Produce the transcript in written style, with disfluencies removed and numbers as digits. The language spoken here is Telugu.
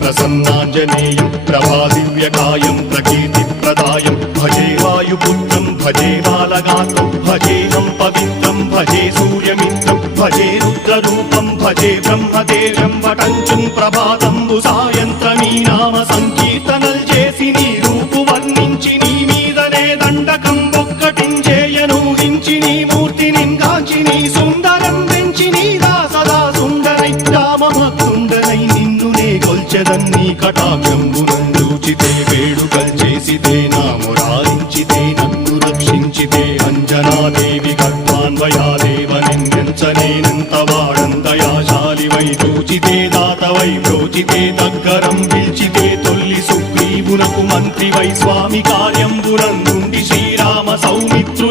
ప్రసన్నాంజనేయం ప్రభాదివ్యకాయం ప్రకీర్తిప్రదాయం భజే వాయుపుత్రం భజే బాలగాత్రం భజేహం పవిత్రం భజే సూర్యమిత్రం భజే రుద్రరూపం భజే బ్రహ్మదేవం వటంచుం ప్రభాతంబు సాయంత్రమీ నామ సంకీర్తనల్ చేసి నీ రూపు వర్ణించి నీ మీదనే దండకం ఒక్కటించేయనూహించి నీ మూర్తిని గాంచి నీ సుందరం పెంచి నీ సదా సుందరై రామభక్తుండనై నిన్నునే కొల్చెదన్నీ కటాక్షంబునందూచితే వేడుకల్ చేసితే నా మురారించితే నన్ను రక్షించితే అంజనాదేవి గర్భాన్వయాదేవ నిందించనేనంత వాడందయాశాలివై చూచితే దాతవై బ్రోచితే దగ్గరం పిలిచితే తొల్లి సుగ్రీవునకు మంత్రివై స్వామి కార్యంబునందుండి శ్రీరామ సౌమిత్రు